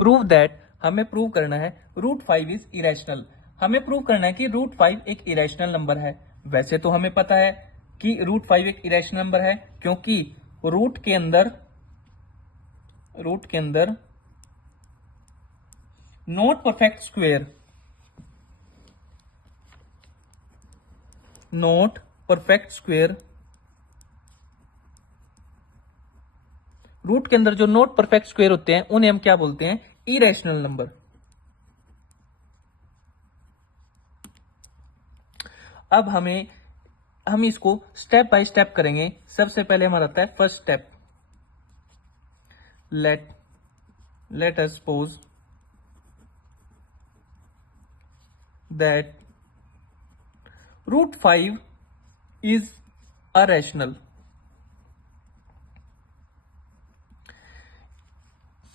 Prove that, हमें prove करना है रूट 5 इज इरेशनल। हमें प्रूव करना है कि रूट 5 एक इरेशनल नंबर है। वैसे तो हमें पता है कि रूट 5 एक इरेशनल नंबर है, क्योंकि रूट के अंदर नॉट परफेक्ट स्क्वायर, रूट के अंदर जो नॉट परफेक्ट स्क्वायर होते हैं उन्हें हम क्या बोलते हैं? Irrational number. अब हम इसको स्टेप बाय स्टेप करेंगे। सबसे पहले हमारा आता है first step, let us suppose that root 5 is a rational.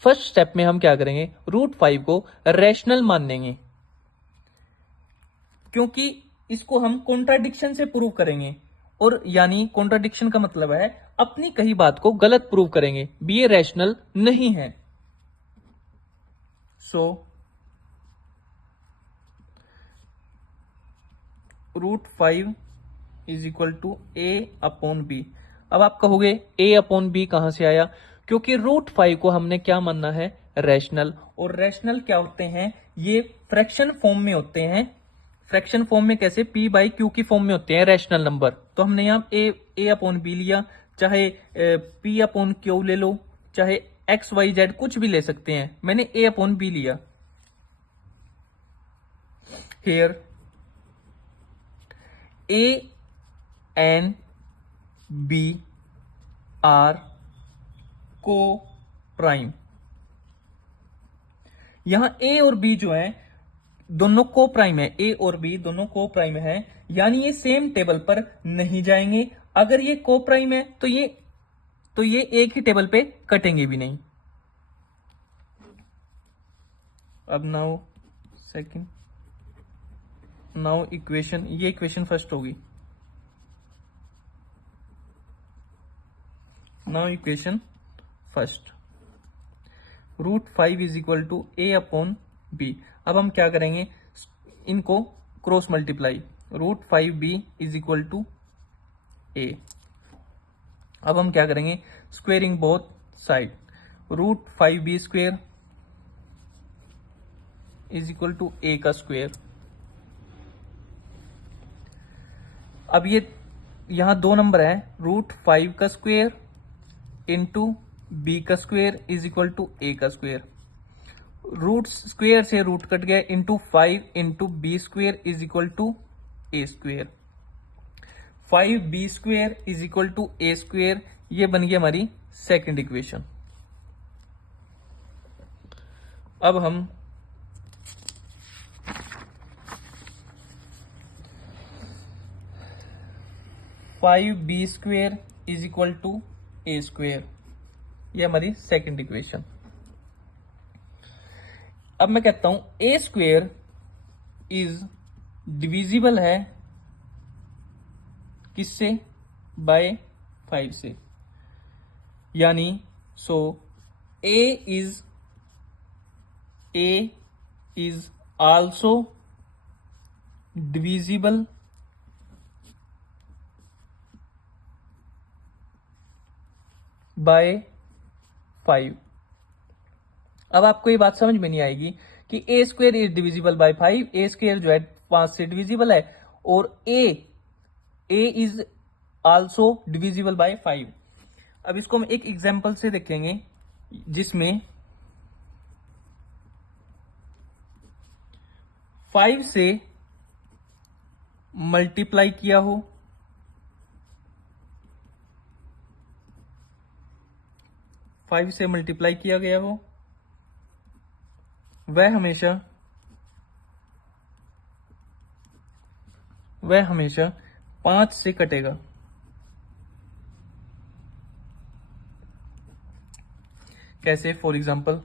First step में हम क्या करेंगे? रूट 5 को रैशनल मान लेंगे, क्योंकि इसको हम कॉन्ट्राडिक्शन से प्रूव करेंगे। और यानी कॉन्ट्राडिक्शन का मतलब है अपनी कही बात को गलत प्रूव करेंगे, भी ये रैशनल नहीं है। So root 5 is equal to A upon B. अब आप कहोगे ए अपॉन बी कहां से आया? क्योंकि रूट 5 को हमने क्या मानना है? रैशनल। और रैशनल क्या होते हैं? ये फ्रैक्शन फॉर्म में होते हैं। फ्रैक्शन फॉर्म में कैसे? पी बाई क्यू की फॉर्म में होते हैं रैशनल नंबर। तो हमने यहाँ ए अपॉन बी लिया, चाहे पी अपॉन क्यू ले लो, चाहे एक्स वाई जेड कुछ भी ले सकते हैं। मैंने ए अपॉन बी लिया। Here A and B are coprime. यहां ए और बी जो है दोनों को प्राइम है, ए और बी दोनों को प्राइम है, यानी ये सेम टेबल पर नहीं जाएंगे। अगर ये को प्राइम है तो ये एक ही टेबल पे कटेंगे भी नहीं। अब नाउ इक्वेशन, ये इक्वेशन फर्स्ट होगी। Now equation first, root 5 is equal to A upon B. अब हम क्या करेंगे? इनको cross multiply, root 5 B is equal to A. अब हम क्या करेंगे? Squaring both side, root 5 B square is equal to A का स्क्वेयर। अब ये यहां दो नंबर है, रूट 5 का स्क्वेयर इंटू बी का square is equal to A का स्क्वेयर। रूट स्क्वेयर से रूट कट गया, into 5 into B square is equal to A square. 5b square is equal to A square, ये बन गई हमारी सेकंड इक्वेशन। अब हम five B square is equal to A square, ये हमारी सेकंड इक्वेशन। अब मैं कहता हूं ए स्क्वेयर इज डिविजिबल है किससे? बाय 5 से। यानी सो ए इज आल्सो डिविजिबल बाय 5। अब आपको ये बात समझ में नहीं आएगी कि a square is divisible by 5। A square जो है 5 से डिविजिबल है, और ए इज आल्सो डिविजिबल बाय 5। अब इसको हम एक एग्जांपल से देखेंगे, जिसमें 5 से मल्टीप्लाई किया हो, किया गया हो, वह हमेशा 5 से कटेगा। कैसे? फॉर एग्जाम्पल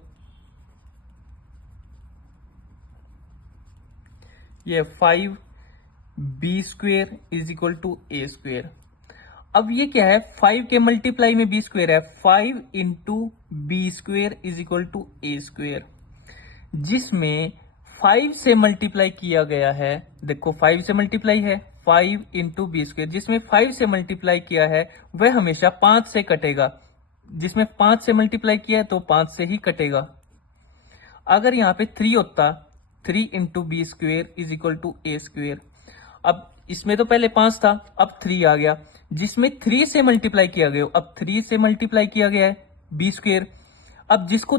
ये 5b square is equal to A square. अब ये क्या है? 5 के मल्टीप्लाई में b स्क्वेयर है, 5 into B square is equal to A square. जिसमें 5 से मल्टीप्लाई किया गया है। देखो 5 से मल्टीप्लाई है, 5 इंटू बी स्क्वेयर, जिसमें 5 से मल्टीप्लाई किया है वह हमेशा 5 से कटेगा। जिसमें 5 से मल्टीप्लाई किया है तो 5 से ही कटेगा। अगर यहाँ पे 3 होता, 3 into B square is equal to A square. अब इसमें तो पहले 5 था, अब 3 आ गया, जिसमें 3 से मल्टीप्लाई किया गया। अब 3 से मल्टीप्लाई किया गया है बी स्क्वेयर। अब जिसको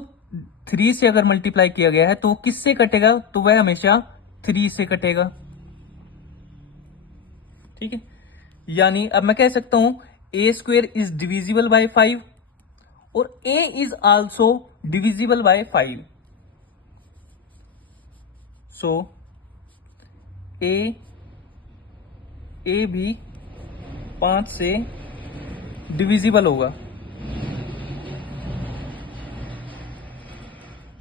3 से अगर मल्टीप्लाई किया गया है तो वो किससे कटेगा? तो वह हमेशा 3 से कटेगा। ठीक है, यानी अब मैं कह सकता हूं A square is divisible by 5 और ए is also divisible by 5। So A भी 5 से डिविजिबल होगा।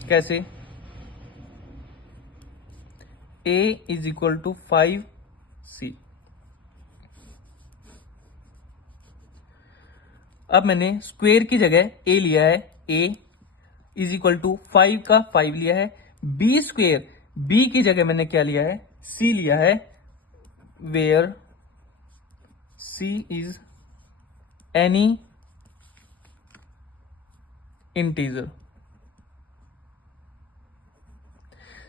कैसे? a is equal to 5c। अब मैंने स्क्वेयर की जगह a लिया है, a इज इक्वल टू 5 का 5 लिया है। b स्क्वेयर, b की जगह मैंने क्या लिया है? c लिया है, where c is any integer.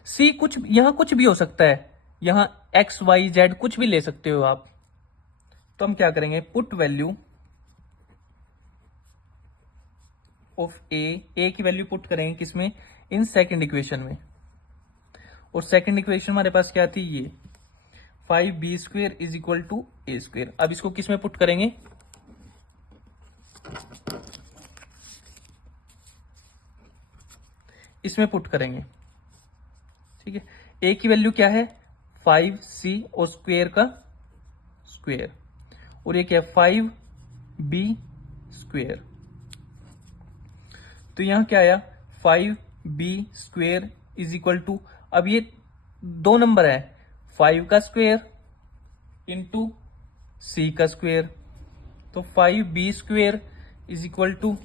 C कुछ, यहां कुछ भी हो सकता है, यहां एक्स वाई जेड कुछ भी ले सकते हो आप। तो हम क्या करेंगे? पुट वैल्यू ऑफ ए की वैल्यू पुट करेंगे किसमें? इन सेकंड इक्वेशन में। और सेकंड इक्वेशन हमारे पास क्या थी? ये 5b square is equal to A square. अब इसको किसमें पुट करेंगे? इसमें पुट करेंगे। ठीक है, ए की वैल्यू क्या है? 5c और स्क्वेयर का स्क्वेयर, और ये क्या है? 5b square. तो यहां क्या आया? 5b square is equal to, अब ये दो नंबर है, 5 का स्क्वेयर इंटू c का स्क्वेयर। तो 5b square is equal to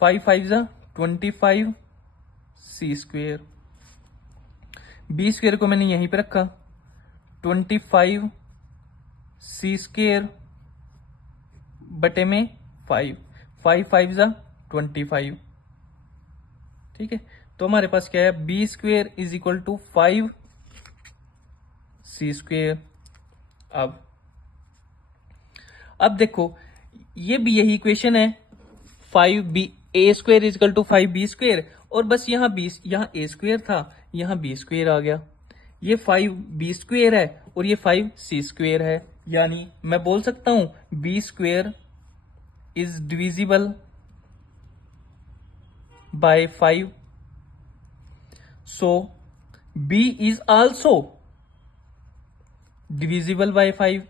5 5 जा 25 c स्क्वेयर। बी स्क्वेयर को मैंने यहीं पे रखा, 25 c स्क्वेयर बटे में 5, 5 5 जा 25। ठीक है, तो हमारे पास क्या है? B square is equal to 5 c square. अब देखो, ये भी यही इक्वेशन है, 5b A square is equal to 5b square, और बस यहाँ ए स्क्वेयर था, यहाँ बी स्क्वेयर आ गया। ये 5b स्क्वेयर है और ये 5c स्क्वेयर है, यानी मैं बोल सकता हूं B square is divisible by 5। So b is also divisible by 5।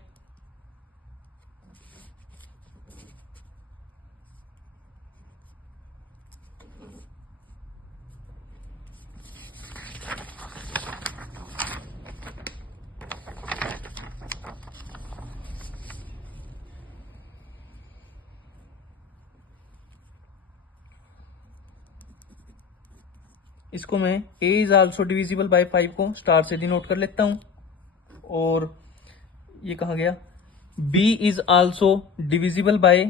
इसको मैं a is also divisible by 5 को स्टार से डिनोट कर लेता हूं, और ये कहा गया b is also divisible by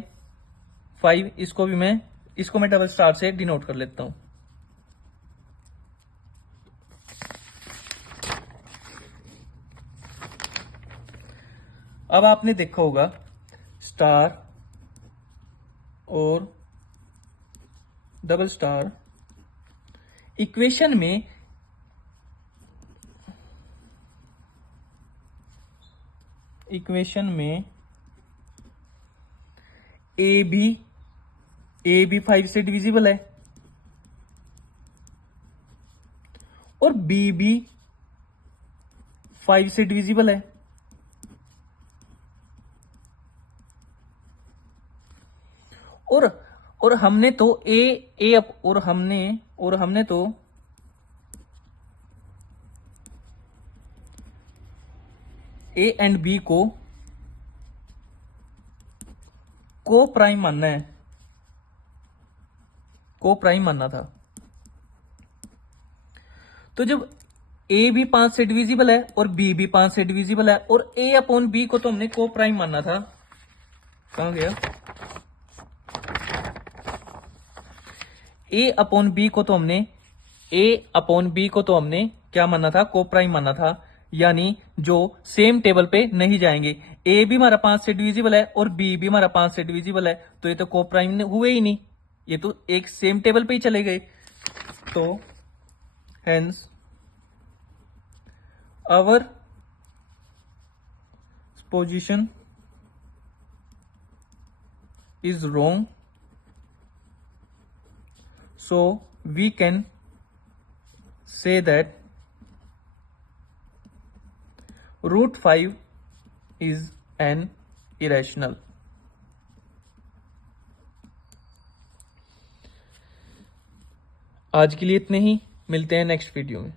5, इसको मैं डबल स्टार से डिनोट कर लेता हूं। अब आपने देखा होगा स्टार और डबल स्टार इक्वेशन में ए भी 5 से डिविजिबल है और बी भी 5 से डिविजिबल है। और हमने तो हमने तो ए एंड बी को प्राइम मानना है। को प्राइम मानना था। तो जब ए भी 5 से डिविजिबल है और बी भी 5 से डिविजिबल है और ए अपॉन बी को तो हमने को प्राइम मानना था, कहां गया, ए अपॉन बी को तो हमने क्या मानना था, को प्राइम मानना था, यानी जो सेम टेबल पे नहीं जाएंगे। ए भी हमारा 5 से डिविजिबल है और बी भी हमारा 5 से डिविजिबल है, तो ये तो को प्राइम हुए ही नहीं, ये तो एक सेम टेबल पे ही चले गए। तो hence our position is wrong, so we can say that root 5 is an irrational। आज के लिए इतने ही, मिलते हैं नेक्स्ट वीडियो में।